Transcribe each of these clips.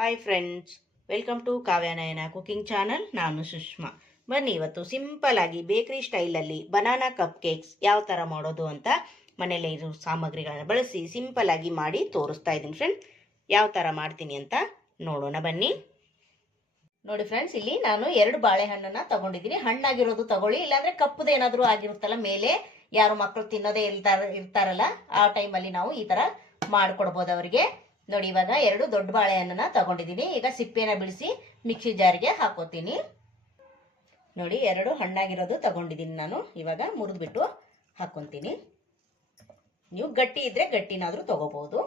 Hi friends, welcome to Kavyanayana cooking channel. ನಾನು ಸುಷ್ಮಾ. ಬನ್ನಿ ಇವತ್ತು ಸಿಂಪಲ್ ಆಗಿ ಬೇಕರಿ ಸ್ಟೈಲಲ್ಲಿ ಬನಾನಾ ಕಪ್ ಕೇಕ್ಸ್ ಯಾವ ಥರ ಮಾಡೋದು ಅಂತ ಮನೇಲಿ ಇರೋ ಸಾಮಗ್ರಿಗಳನ್ನ ಬಳಸಿ ಸಿಂಪಲ್ ಆಗಿ ಮಾಡಿ ತೋರಿಸ್ತಾ ಇದ್ದೀನಿ ಫ್ರೆಂಡ್ಸ್. ಯಾವ ಥರ ಮಾಡ್ತೀನಿ ಅಂತ ನೋಡೋಣ ಬನ್ನಿ. ನೋಡಿ ಫ್ರೆಂಡ್ಸ್, ಇಲ್ಲಿ ನಾನು 2 ಬಾಳೆಹಣ್ಣನ್ನ ತಗೊಂಡಿದ್ದೀನಿ. ಹಣ್ಣಾಗಿರೋದು ತಗೊಳ್ಳಿ, ಇಲ್ಲಾಂದ್ರೆ ಕಪ್ಪುದು ಏನಾದರೂ ಆಗಿರುತ್ತಲ್ಲ ಮೇಲೆ, ಯಾರು ಮಕ್ಕಳು ತಿನ್ನೋದೇ ಇರ್ತಾರಲ್ಲ ಆ ಟೈಮಲ್ಲಿ ನಾವು ಈ ಥರ ಮಾಡಿಕೊಡ್ಬೋದು ಅವರಿಗೆ. ನೋಡಿ, ಇವಾಗ 2 ದೊಡ್ಡ ಬಾಳೆಹಣ್ಣನ್ನ ತಗೊಂಡಿದ್ದೀನಿ. ಈಗ ಸಿಪ್ಪೆನ ಬಿಡಿಸಿ ಮಿಕ್ಸಿ ಜಾರ್ಗೆ ಹಾಕೋತೀನಿ. ನೋಡಿ, 2 ಹಣ್ಣಾಗಿರೋದು ತಗೊಂಡಿದ್ದೀನಿ ನಾನು. ಇವಾಗ ಮುರಿದ್ಬಿಟ್ಟು ಹಾಕೊಂತೀನಿ. ನೀವು ಗಟ್ಟಿ ಇದ್ರೆ ಗಟ್ಟಿನಾದ್ರೂ ತಗೋಬಹುದು.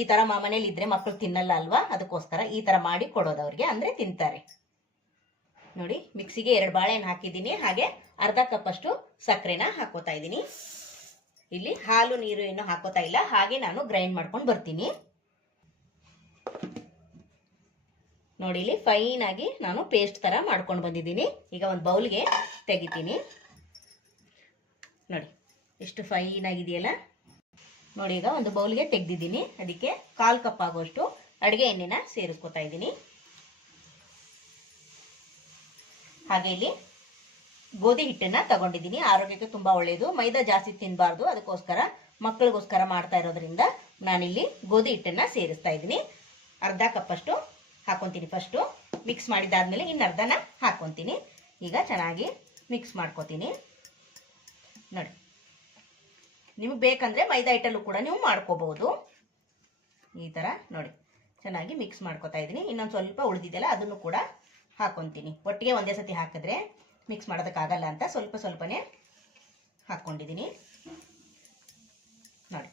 ಈ ತರ ಮನೇಲಿ ಇದ್ರೆ ಮಕ್ಕಳು ತಿನ್ನಲ್ಲ ಅಲ್ವಾ, ಅದಕ್ಕೋಸ್ಕರ ಈ ತರ ಮಾಡಿ ಕೊಡೋದು ಅವ್ರಿಗೆ, ಅಂದ್ರೆ ತಿಂತಾರೆ. ನೋಡಿ, ಮಿಕ್ಸಿಗೆ 2 ಬಾಳೆಹಣ್ಣು ಹಾಕಿದ್ದೀನಿ. ಹಾಗೆ ಅರ್ಧ ಕಪ್ ಅಷ್ಟು ಸಕ್ಕರೆನ ಹಾಕೋತಾ ಇದ್ದೀನಿ. ಇಲ್ಲಿ ಹಾಲು ನೀರು ಏನು ಹಾಕೋತಾ ಇಲ್ಲ, ಹಾಗೆ ನಾನು ಗ್ರೈಂಡ್ ಮಾಡ್ಕೊಂಡು ಬರ್ತೀನಿ. ನೋಡಿ, ಇಲ್ಲಿ ಫೈನ್ ಆಗಿ ನಾನು ಪೇಸ್ಟ್ ತರ ಮಾಡ್ಕೊಂಡು ಬಂದಿದ್ದೀನಿ. ಈಗ ಒಂದು ಬೌಲ್ಗೆ ತೆಗಿತೀನಿ. ನೋಡಿ ಎಷ್ಟು ಫೈನ್ ಆಗಿದೆಯಲ್ಲ. ನೋಡಿ, ಈಗ ಒಂದು ಬೌಲ್ಗೆ ತೆಗೆದಿದ್ದೀನಿ. ಅದಕ್ಕೆ 1/4 ಕಪ್ ಆಗುವಷ್ಟು ಅಡುಗೆ ಎಣ್ಣೆನ ಸೇರಿಸ್ಕೊತಾ ಇದ್ದೀನಿ. ಹಾಗೆ ಇಲ್ಲಿ ಗೋಧಿ ಹಿಟ್ಟನ್ನ ತಗೊಂಡಿದ್ದೀನಿ. ಆರೋಗ್ಯಕ್ಕೆ ತುಂಬಾ ಒಳ್ಳೆಯದು. ಮೈದಾ ಜಾಸ್ತಿ ತಿನ್ನಬಾರ್ದು, ಅದಕ್ಕೋಸ್ಕರ ಮಕ್ಕಳಿಗೋಸ್ಕರ ಮಾಡ್ತಾ ಇರೋದ್ರಿಂದ ನಾನಿಲ್ಲಿ ಗೋಧಿ ಹಿಟ್ಟನ್ನ ಸೇರಿಸ್ತಾ ಇದ್ದೀನಿ. ಅರ್ಧ ಕಪ್ ಅಷ್ಟು ಹಾಕೊಂತೀನಿ. ಫಸ್ಟು ಮಿಕ್ಸ್ ಮಾಡಿದಾದ್ಮೇಲೆ ಇನ್ನು ಅರ್ಧನ ಹಾಕೊಂತೀನಿ. ಈಗ ಚೆನ್ನಾಗಿ ಮಿಕ್ಸ್ ಮಾಡ್ಕೋತೀನಿ. ನೋಡಿ, ನಿಮ್ಗೆ ಬೇಕಂದ್ರೆ ಮೈದಾ ಹಿಟ್ಟಲ್ಲೂ ಕೂಡ ನೀವು ಮಾಡ್ಕೋಬಹುದು. ಈ ಥರ ನೋಡಿ ಚೆನ್ನಾಗಿ ಮಿಕ್ಸ್ ಮಾಡ್ಕೋತಾ ಇದ್ದೀನಿ. ಇನ್ನೊಂದು ಸ್ವಲ್ಪ ಉಳಿದಿದೆಯಲ್ಲ ಅದನ್ನು ಕೂಡ ಹಾಕೊಂತೀನಿ. ಒಟ್ಟಿಗೆ ಒಂದೇ ಸತಿ ಹಾಕಿದ್ರೆ ಮಿಕ್ಸ್ ಮಾಡೋದಕ್ಕಾಗಲ್ಲ ಅಂತ ಸ್ವಲ್ಪ ಸ್ವಲ್ಪನೇ ಹಾಕ್ಕೊಂಡಿದ್ದೀನಿ. ನೋಡಿ,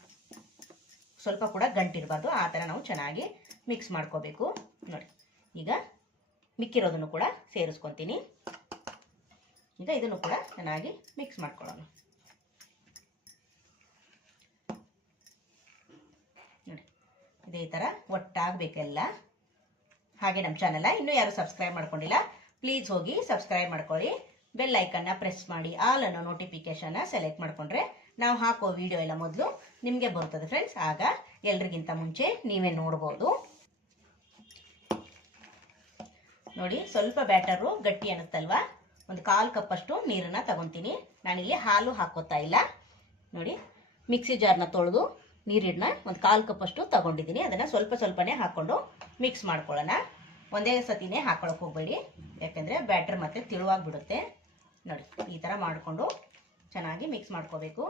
ಸ್ವಲ್ಪ ಕೂಡ ಗಂಟಿರಬಾರ್ದು, ಆ ಥರ ನಾವು ಚೆನ್ನಾಗಿ ಮಿಕ್ಸ್ ಮಾಡ್ಕೋಬೇಕು. ನೋಡಿ, ಈಗ ಮಿಕ್ಕಿರೋದನ್ನು ಕೂಡ ಸೇರಿಸ್ಕೊತೀನಿ. ಈಗ ಇದನ್ನು ಕೂಡ ಚೆನ್ನಾಗಿ ಮಿಕ್ಸ್ ಮಾಡ್ಕೊಳ್ಳೋಣ. ನೋಡಿ, ಇದೇ ಥರ ಒಟ್ಟಾಗಬೇಕೆಲ್ಲ. ಹಾಗೆ ನಮ್ಮ ಚಾನಲ್ ಇನ್ನೂ ಯಾರು ಸಬ್ಸ್ಕ್ರೈಬ್ ಮಾಡ್ಕೊಂಡಿಲ್ಲ, ಪ್ಲೀಸ್ ಹೋಗಿ ಸಬ್ಸ್ಕ್ರೈಬ್ ಮಾಡ್ಕೊಳ್ಳಿ. ಬೆಲ್ ಐಕನ್ನ ಪ್ರೆಸ್ ಮಾಡಿ ಆಲ್ ಅನ್ನೋ ನೋಟಿಫಿಕೇಶನ್ನ ಸೆಲೆಕ್ಟ್ ಮಾಡಿಕೊಂಡ್ರೆ ನಾವು ಹಾಕೋ ವಿಡಿಯೋ ಎಲ್ಲ ಮೊದಲು ನಿಮಗೆ ಬರ್ತದೆ ಫ್ರೆಂಡ್ಸ್. ಆಗ ಎಲ್ರಿಗಿಂತ ಮುಂಚೆ ನೀವೇ ನೋಡ್ಬೋದು. ನೋಡಿ, ಸ್ವಲ್ಪ ಬ್ಯಾಟರು ಗಟ್ಟಿ ಅನ್ನುತ್ತಲ್ವಾ, ಒಂದು 1/4 ಕಪ್ ಅಷ್ಟು ನೀರನ್ನ ತಗೊಂತೀನಿ. ನಾನಿಲ್ಲಿ ಹಾಲು ಹಾಕೋತಾ ಇಲ್ಲ. ನೋಡಿ, ಮಿಕ್ಸಿ ಜಾರ್ನ ತೊಳೆದು ನೀರಿನ ಒಂದು 1/4 ಕಪ್ ಅಷ್ಟು ತಗೊಂಡಿದ್ದೀನಿ. ಅದನ್ನು ಸ್ವಲ್ಪ ಸ್ವಲ್ಪನೇ ಹಾಕೊಂಡು ಮಿಕ್ಸ್ ಮಾಡ್ಕೊಳ್ಳೋಣ. ಒಂದೇ ಸತಿನೇ ಹಾಕೊಳಕ್ಕೆ ಹೋಗಬೇಡಿ, ಯಾಕೆಂದರೆ ಬ್ಯಾಟರ್ ಮತ್ತೆ ತಿಳುವಾಗ್ಬಿಡುತ್ತೆ. ನೋಡಿ, ಈ ಥರ ಮಾಡಿಕೊಂಡು ಚೆನ್ನಾಗಿ ಮಿಕ್ಸ್ ಮಾಡ್ಕೋಬೇಕು.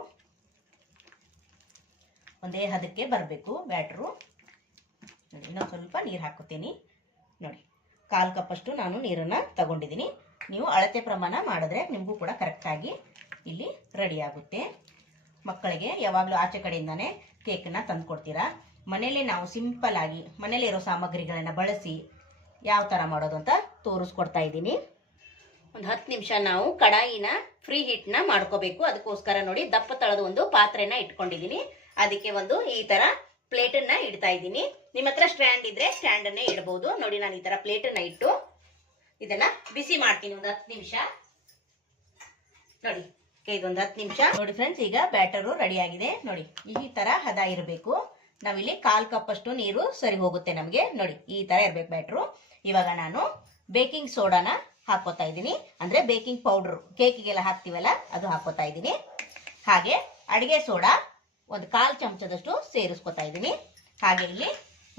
ಒಂದೇ ಹದಕ್ಕೆ ಬರಬೇಕು ಬ್ಯಾಟ್ರು. ನೋಡಿ, ಇನ್ನೊಂದು ಸ್ವಲ್ಪ ನೀರು ಹಾಕೋತೀನಿ. ನೋಡಿ, 1/4 ಕಪ್ ಅಷ್ಟು ನಾನು ನೀರನ್ನು ತಗೊಂಡಿದ್ದೀನಿ. ನೀವು ಅಳತೆ ಪ್ರಮಾಣ ಮಾಡಿದ್ರೆ ನಿಮಗೂ ಕೂಡ ಕರೆಕ್ಟಾಗಿ ಇಲ್ಲಿ ರೆಡಿ ಆಗುತ್ತೆ. ಮಕ್ಕಳಿಗೆ ಯಾವಾಗಲೂ ಆಚೆ ಕಡೆಯಿಂದಾನೇ ಕೇಕನ್ನು ತಂದು ಕೊಡ್ತೀರಾ. ಮನೇಲಿ ನಾವು ಸಿಂಪಲ್ ಆಗಿ ಮನೇಲಿ ಇರೋ ಸಾಮಗ್ರಿಗಳನ್ನು ಬಳಸಿ ಯಾವ ಥರ ಮಾಡೋದು ಅಂತ ತೋರಿಸ್ಕೊಡ್ತಾ ಇದ್ದೀನಿ. ಒಂದು 10 ನಿಮಿಷ ನಾವು ಕಡಾಯಿನ ಫ್ರೀ ಹೀಟ್ನ ಮಾಡ್ಕೋಬೇಕು. ಅದಕ್ಕೋಸ್ಕರ ನೋಡಿ, ದಪ್ಪ ತಳದ ಒಂದು ಪಾತ್ರೆನ ಇಟ್ಕೊಂಡಿದ್ದೀನಿ. ಅದಕ್ಕೆ ಒಂದು ಈ ಥರ ಪ್ಲೇಟನ್ನ ಇಡ್ತಾ ಇದ್ದೀನಿ. ನಿಮ್ಮ ಹತ್ರ ಸ್ಟ್ಯಾಂಡ್ ಇದ್ರೆ ಸ್ಟ್ಯಾಂಡನ್ನೇ ಇಡಬಹುದು. ನೋಡಿ, ನಾನು ಈ ಥರ ಪ್ಲೇಟನ್ನ ಇಟ್ಟು ಇದನ್ನ ಬಿಸಿ ಮಾಡ್ತೀನಿ ಒಂದು 10 ನಿಮಿಷ. ನೋಡಿ, ಇದೊಂದು 10 ನಿಮಿಷ. ನೋಡಿ ಫ್ರೆಂಡ್ಸ್, ಈಗ ಬ್ಯಾಟರು ರೆಡಿ ಆಗಿದೆ. ನೋಡಿ, ಈ ತರ ಹದ ಇರಬೇಕು. ನಾವಿಲ್ಲಿ 1/4 ಕಪ್ ಅಷ್ಟು ನೀರು ಸರಿ ಹೋಗುತ್ತೆ ನಮಗೆ. ನೋಡಿ, ಈ ತರ ಇರ್ಬೇಕು ಬ್ಯಾಟ್ರು. ಇವಾಗ ನಾನು ಬೇಕಿಂಗ್ ಸೋಡಾನ ಹಾಕೋತಾ ಇದ್ದೀನಿ, ಅಂದ್ರೆ ಬೇಕಿಂಗ್ ಪೌಡರ್ ಕೇಕಿಗೆಲ್ಲ ಹಾಕ್ತಿವಲ್ಲ ಅದು ಹಾಕೋತಾ ಇದ್ದೀನಿ. ಹಾಗೆ ಅಡಿಗೆ ಸೋಡಾ ಒಂದು 1/4 ಚಮಚದಷ್ಟು ಸೇರಿಸ್ಕೊತಾ ಇದ್ದೀನಿ. ಹಾಗೆ ಇಲ್ಲಿ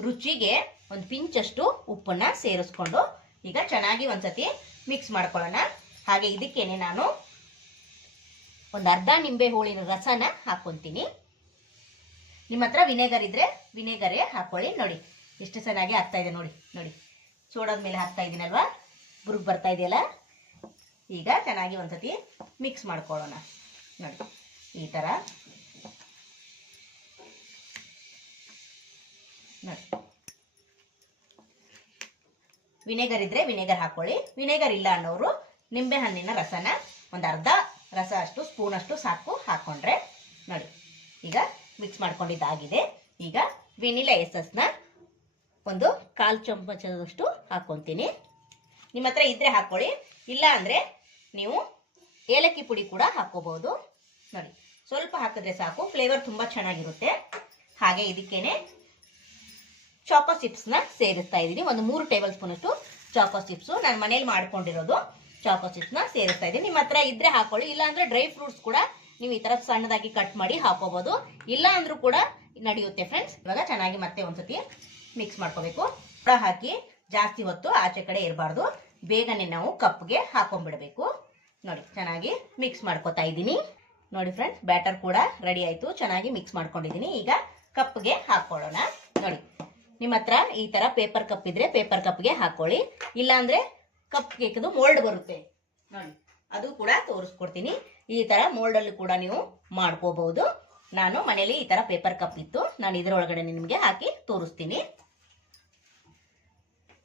ರುಚಿಗೆ ಒಂದು ಪಿಂಚಷ್ಟು ಉಪ್ಪನ್ನ ಸೇರಿಸ್ಕೊಂಡು ಈಗ ಚೆನ್ನಾಗಿ ಒಂದ್ಸತಿ ಮಿಕ್ಸ್ ಮಾಡ್ಕೊಳ್ಳೋಣ. ಹಾಗೆ ಇದಕ್ಕೇನೆ ನಾನು ಒಂದು ಅರ್ಧ ನಿಂಬೆ ಹೋಳಿನ ರಸನ ಹಾಕೊಂತೀನಿ. ನಿಮ್ಮ ಹತ್ರ ವಿನೆಗರ್ ಇದ್ರೆ ವಿನೆಗರೇ ಹಾಕೊಳ್ಳಿ. ನೋಡಿ, ಎಷ್ಟು ಚೆನ್ನಾಗಿ ಆಗ್ತಾ ಇದೆ. ನೋಡಿ ನೋಡಿ, ಸೋಡಾದ ಮೇಲೆ ಹಾಕ್ತಾ ಇದ್ದೀನಲ್ವಾ, ಬುರುಗ್ ಬರ್ತಾ ಇದೆಯಲ್ಲ. ಈಗ ಚೆನ್ನಾಗಿ ಒಂದ್ಸತಿ ಮಿಕ್ಸ್ ಮಾಡ್ಕೊಳ್ಳೋಣ. ನೋಡಿ, ಈ ಥರ ನೋಡಿ, ವಿನೆಗರ್ ಇದ್ರೆ ವಿನೆಗರ್ ಹಾಕೊಳ್ಳಿ. ವಿನೆಗರ್ ಇಲ್ಲ ಅನ್ನೋರು ನಿಂಬೆ ಹಣ್ಣಿನ ರಸನ ಒಂದು ಅರ್ಧ ರಸ ಅಷ್ಟು ಸ್ಪೂನ್ ಅಷ್ಟು ಸಾಕು ಹಾಕೊಂಡ್ರೆ. ನೋಡಿ, ಈಗ ಮಿಕ್ಸ್ ಮಾಡ್ಕೊಂಡಿದ್ದಾಗಿದೆ. ಈಗ ವೆನಿಲಾ ಎಸೆನ್ಸ್ನ ಒಂದು 1/4 ಚಮಚದಷ್ಟು ಹಾಕೊಂತೀನಿ. ನಿಮ್ಮ ಹತ್ರ ಇದ್ರೆ ಹಾಕೊಳ್ಳಿ, ಇಲ್ಲ ಅಂದ್ರೆ ನೀವು ಏಲಕ್ಕಿ ಪುಡಿ ಕೂಡ ಹಾಕೋಬಹುದು. ನೋಡಿ, ಸ್ವಲ್ಪ ಹಾಕಿದ್ರೆ ಸಾಕು, ಫ್ಲೇವರ್ ತುಂಬಾ ಚೆನ್ನಾಗಿರುತ್ತೆ. ಹಾಗೆ ಇದಕ್ಕೇನೆ ಚಾಕೋ ಚಿಪ್ಸ್ನ ಸೇರಿಸ್ತಾ ಇದ್ದೀನಿ. ಒಂದು 3 ಟೇಬಲ್ ಸ್ಪೂನ್ ಅಷ್ಟು ಚಾಕೋ ಚಿಪ್ಸು ನಾನು ಮನೇಲಿ ಮಾಡ್ಕೊಂಡಿರೋದು ಚಾಕೋ ಚಿಪ್ಸ್ನ ಸೇರಿಸ್ತಾ ಇದ್ದೀನಿ. ನಿಮ್ಮ ಹತ್ರ ಇದ್ರೆ ಹಾಕೊಳ್ಳಿ, ಇಲ್ಲ ಅಂದ್ರೆ ಡ್ರೈ ಫ್ರೂಟ್ಸ್ ಕೂಡ ನೀವು ಈ ತರ ಸಣ್ಣದಾಗಿ ಕಟ್ ಮಾಡಿ ಹಾಕೋಬಹುದು, ಇಲ್ಲ ಅಂದ್ರೂ ಕೂಡ ನಡೆಯುತ್ತೆ ಫ್ರೆಂಡ್ಸ್. ಇವಾಗ ಚೆನ್ನಾಗಿ ಮತ್ತೆ ಒಂದ್ಸತಿ ಮಿಕ್ಸ್ ಮಾಡ್ಕೋಬೇಕು. ಹಾಕಿ ಜಾಸ್ತಿ ಹೊತ್ತು ಆಚೆ ಕಡೆ ಇರಬಾರ್ದು, ಬೇಗನೆ ನಾವು ಕಪ್ಗೆ ಹಾಕೊಂಡ್ಬಿಡಬೇಕು. ನೋಡಿ ಚೆನ್ನಾಗಿ ಮಿಕ್ಸ್ ಮಾಡ್ಕೋತಾ ಇದ್ದೀನಿ. ನೋಡಿ ಫ್ರೆಂಡ್ಸ್, ಬ್ಯಾಟರ್ ಕೂಡ ರೆಡಿ ಆಯ್ತು, ಚೆನ್ನಾಗಿ ಮಿಕ್ಸ್ ಮಾಡ್ಕೊಂಡಿದ್ದೀನಿ. ಈಗ ಕಪ್ಗೆ ಹಾಕೊಳ್ಳೋಣ. ನೋಡಿ ನಿಮ್ಮ ಹತ್ರ ಈ ತರ ಪೇಪರ್ ಕಪ್ ಇದ್ರೆ ಪೇಪರ್ ಕಪ್ಗೆ ಹಾಕೊಳ್ಳಿ, ಇಲ್ಲ ಅಂದ್ರೆ ಕಪ್ ಕೇಕ್ದು ಮೋಲ್ಡ್ ಬರುತ್ತೆ ನೋಡಿ, ಅದು ಕೂಡ ತೋರಿಸ್ಕೊಡ್ತೀನಿ. ಈ ತರ ಮೋಲ್ಡ್ ಅಲ್ಲಿ ಕೂಡ ನೀವು ಮಾಡ್ಕೋಬಹುದು. ನಾನು ಮನೇಲಿ ಈ ತರ ಪೇಪರ್ ಕಪ್ ಇತ್ತು, ನಾನು ಇದರೊಳಗಡೆ ನಿಮಗೆ ಹಾಕಿ ತೋರಿಸ್ತೀನಿ.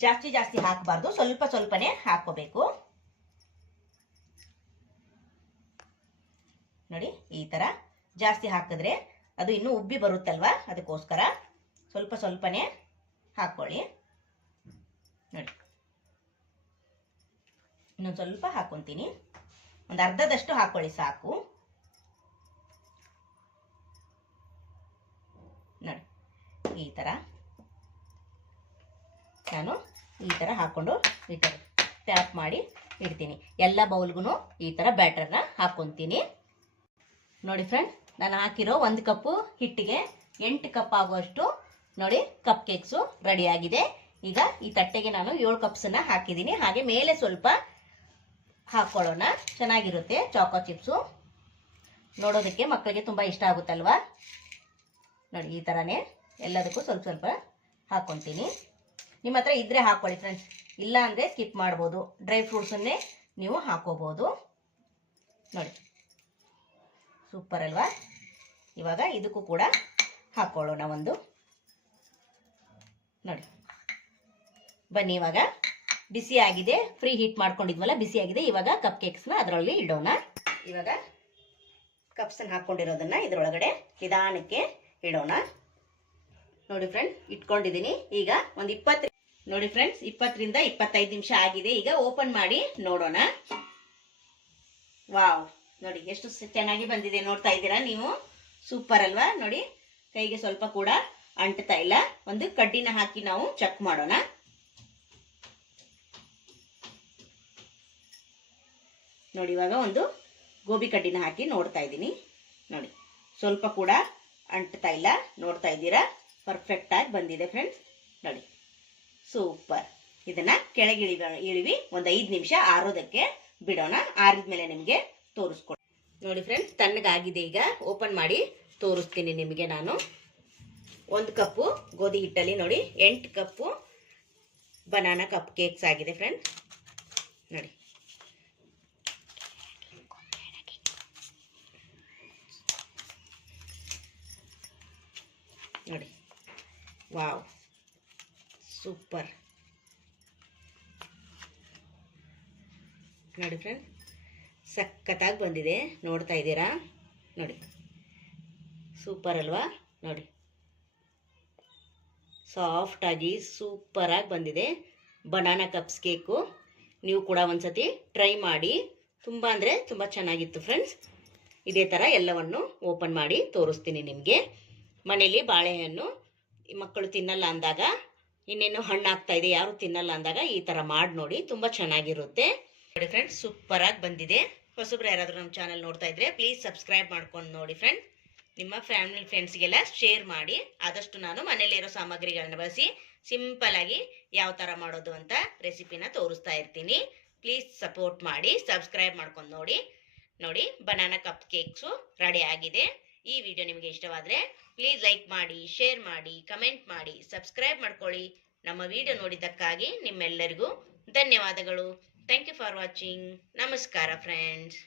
ಜಾಸ್ತಿ ಜಾಸ್ತಿ ಹಾಕಬಾರ್ದು, ಸ್ವಲ್ಪ ಸ್ವಲ್ಪನೇ ಹಾಕೋಬೇಕು. ನೋಡಿ ಈ ತರ ಜಾಸ್ತಿ ಹಾಕಿದ್ರೆ ಅದು ಇನ್ನೂ ಉಬ್ಬಿ ಬರುತ್ತಲ್ವಾ, ಅದಕ್ಕೋಸ್ಕರ ಸ್ವಲ್ಪ ಸ್ವಲ್ಪನೇ ಹಾಕೊಳ್ಳಿ. ನೋಡಿ ಇನ್ನೊಂದು ಸ್ವಲ್ಪ ಹಾಕೊಂತೀನಿ, ಒಂದು ಅರ್ಧದಷ್ಟು ಹಾಕೊಳ್ಳಿ ಸಾಕು. ನೋಡಿ ಈ ತರ ನಾನು ಈ ತರ ಹಾಕೊಂಡು ಈ ತರ ಟ್ಯಾಪ್ ಮಾಡಿ ಇಡ್ತೀನಿ. ಎಲ್ಲ ಬೌಲ್ಗೂ ಈ ತರ ಬ್ಯಾಟರ್ನ ಹಾಕೊಂತೀನಿ. ನೋಡಿ ಫ್ರೆಂಡ್ಸ್, ನಾನು ಹಾಕಿರೋ 1 ಕಪ್ಪು ಹಿಟ್ಟಿಗೆ 8 ಕಪ್ ಆಗುವಷ್ಟು ನೋಡಿ ಕಪ್ ಕೇಕ್ಸು ರೆಡಿ ಆಗಿದೆ. ಈಗ ಈ ತಟ್ಟೆಗೆ ನಾನು 7 ಕಪ್ಸನ್ನ ಹಾಕಿದ್ದೀನಿ. ಹಾಗೆ ಮೇಲೆ ಸ್ವಲ್ಪ ಹಾಕೊಳ್ಳೋಣ, ಚೆನ್ನಾಗಿರುತ್ತೆ. ಚಾಕೋ ಚಿಪ್ಸು ನೋಡೋದಕ್ಕೆ ಮಕ್ಕಳಿಗೆ ತುಂಬ ಇಷ್ಟ ಆಗುತ್ತಲ್ವಾ. ನೋಡಿ ಈ ಥರನೇ ಎಲ್ಲದಕ್ಕೂ ಸ್ವಲ್ಪ ಸ್ವಲ್ಪ ಹಾಕ್ಕೊತೀನಿ. ನಿಮ್ಮ ಹತ್ರ ಇದ್ರೆ ಹಾಕೊಳ್ಳಿ ಫ್ರೆಂಡ್ಸ್, ಇಲ್ಲ ಅಂದರೆ ಸ್ಕಿಪ್ ಮಾಡ್ಬೋದು. ಡ್ರೈ ಫ್ರೂಟ್ಸನ್ನೇ ನೀವು ಹಾಕೋಬೋದು. ನೋಡಿ ಸೂಪರ್ ಅಲ್ವಾ. ಇವಾಗ ಇದಕ್ಕೂ ಕೂಡ ಹಾಕೊಳ್ಳೋಣ ಒಂದು. ನೋಡಿ ಬನ್ನಿ, ಇವಾಗ ಬಿಸಿ ಆಗಿದೆ, ಫ್ರೀ ಹೀಟ್ ಮಾಡ್ಕೊಂಡಿದ್ವಲ್ಲ, ಬಿಸಿ ಆಗಿದೆ. ಇವಾಗ ಕಪ್ ಕೇಕ್ಸ್ನ ಅದರಲ್ಲಿ ಇಡೋಣ. ಇವಾಗ ಕಪ್ಸನ್ನು ಹಾಕ್ಕೊಂಡಿರೋದನ್ನ ಇದರೊಳಗಡೆ ನಿಧಾನಕ್ಕೆ ಇಡೋಣ. ನೋಡಿ ಫ್ರೆಂಡ್ಸ್, ಇಟ್ಕೊಂಡಿದ್ದೀನಿ. ಈಗ ಒಂದು 20 ನೋಡಿ ಫ್ರೆಂಡ್ಸ್, 20 ರಿಂದ 25 ನಿಮಿಷ ಆಗಿದೆ. ಈಗ ಓಪನ್ ಮಾಡಿ ನೋಡೋಣ. ವಾವ್, ನೋಡಿ ಎಷ್ಟು ಚೆನ್ನಾಗಿ ಬಂದಿದೆ, ನೋಡ್ತಾ ಇದ್ದೀರಾ ನೀವು. ಸೂಪರ್ ಅಲ್ವಾ. ನೋಡಿ ಕೈಗೆ ಸ್ವಲ್ಪ ಕೂಡ ಅಂಟ್ತಾ ಇಲ್ಲ. ಒಂದು ಕಡ್ಡಿನ ಹಾಕಿ ನಾವು ಚೆಕ್ ಮಾಡೋಣ. ನೋಡಿ ಇವಾಗ ಒಂದು ಗೋಬಿ ಕಡ್ಡಿನ ಹಾಕಿ ನೋಡ್ತಾ ಇದ್ದೀನಿ. ನೋಡಿ ಸ್ವಲ್ಪ ಕೂಡ ಅಂಟ್ತಾ ಇಲ್ಲ, ನೋಡ್ತಾ ಇದ್ದೀರಾ. ಪರ್ಫೆಕ್ಟ್ ಆಗಿ ಬಂದಿದೆ ಫ್ರೆಂಡ್ಸ್. ನೋಡಿ ಸೂಪರ್. ಇದನ್ನ ಕೆಳಗೆ ಇಳಿವಿ ಒಂದು 5 ನಿಮಿಷ ಆರೋದಕ್ಕೆ ಬಿಡೋಣ. ಆರಿದ್ಮೇಲೆ ನಿಮಗೆ ತೋರಿಸ್ಕೊಡಿ. ನೋಡಿ ಫ್ರೆಂಡ್ಸ್, ತಣ್ಣಗಾಗಿದೆ. ಈಗ ಓಪನ್ ಮಾಡಿ ತೋರಿಸ್ತೀನಿ ನಿಮಗೆ ನಾನು. 1 ಕಪ್ಪು ಗೋಧಿ ಹಿಟ್ಟಲ್ಲಿ ನೋಡಿ 8 ಕಪ್ಪು ಬನಾನಾ ಕಪ್ ಕೇಕ್ಸ್ ಆಗಿದೆ ಫ್ರೆಂಡ್ಸ್. ನೋಡಿ ನೋಡಿ ವಾವ್, ಸೂಪರ್. ನೋಡಿ ಫ್ರೆಂಡ್ಸ್, ಸಖತ್ತಾಗಿ ಬಂದಿದೆ, ನೋಡ್ತಾ ಇದ್ದೀರಾ. ನೋಡಿ ಸೂಪರ್ ಅಲ್ವಾ. ನೋಡಿ ಸಾಫ್ಟ್ ಆಗಿ ಸೂಪರ್ ಆಗಿ ಬಂದಿದೆ ಬನಾನಾ ಕಪ್ಸ್ ಕೇಕು. ನೀವು ಕೂಡ ಒಂದ್ಸತಿ ಟ್ರೈ ಮಾಡಿ. ತುಂಬ ಅಂದರೆ ತುಂಬ ಚೆನ್ನಾಗಿತ್ತು ಫ್ರೆಂಡ್ಸ್. ಇದೇ ಥರ ಎಲ್ಲವನ್ನು ಓಪನ್ ಮಾಡಿ ತೋರಿಸ್ತೀನಿ ನಿಮಗೆ. ಮನೇಲಿ ಬಾಳೆಹಣ್ಣು ಮಕ್ಕಳು ತಿನ್ನಲ್ಲ ಅಂದಾಗ, ಇನ್ನೇನು ಹಣ್ಣು ಆಗ್ತಾ ಇದೆ ಯಾರು ತಿನ್ನಲ್ಲ ಅಂದಾಗ ಈ ಥರ ಮಾಡಿ ನೋಡಿ, ತುಂಬ ಚೆನ್ನಾಗಿರುತ್ತೆ. ನೋಡಿ ಫ್ರೆಂಡ್ಸ್, ಸೂಪರ್ ಆಗಿ ಬಂದಿದೆ. ಹೊಸಬ್ರು ಯಾರಾದರೂ ನಮ್ಮ ಚಾನಲ್ ನೋಡ್ತಾ ಇದ್ರೆ ಪ್ಲೀಸ್ ಸಬ್ಸ್ಕ್ರೈಬ್ ಮಾಡ್ಕೊಂಡು ನೋಡಿ ಫ್ರೆಂಡ್ಸ್. ನಿಮ್ಮ ಫ್ಯಾಮಿಲಿ ಫ್ರೆಂಡ್ಸ್ಗೆಲ್ಲ ಶೇರ್ ಮಾಡಿ. ಆದಷ್ಟು ನಾನು ಮನೇಲಿರೋ ಸಾಮಗ್ರಿಗಳನ್ನ ಬಳಸಿ ಸಿಂಪಲ್ ಆಗಿ ಯಾವ ಥರ ಮಾಡೋದು ಅಂತ ರೆಸಿಪಿನ ತೋರಿಸ್ತಾ ಇರ್ತೀನಿ. ಪ್ಲೀಸ್ ಸಪೋರ್ಟ್ ಮಾಡಿ, ಸಬ್ಸ್ಕ್ರೈಬ್ ಮಾಡ್ಕೊಂಡು ನೋಡಿ. ನೋಡಿ ಬನಾನಾ ಕಪ್ ಕೇಕ್ಸು ರೆಡಿ ಆಗಿದೆ. ಈ ವಿಡಿಯೋ ನಿಮಗೆ ಇಷ್ಟವಾದರೆ ಪ್ಲೀಸ್ ಲೈಕ್ ಮಾಡಿ, ಶೇರ್ ಮಾಡಿ, ಕಮೆಂಟ್ ಮಾಡಿ, ಸಬ್ಸ್ಕ್ರೈಬ್ ಮಾಡ್ಕೊಳ್ಳಿ. ನಮ್ಮ ವಿಡಿಯೋ ನೋಡಿದ್ದಕ್ಕಾಗಿ ನಿಮ್ಮೆಲ್ಲರಿಗೂ ಧನ್ಯವಾದಗಳು. Thank you for watching. ನಮಸ್ಕಾರ ಫ್ರೆಂಡ್ಸ್.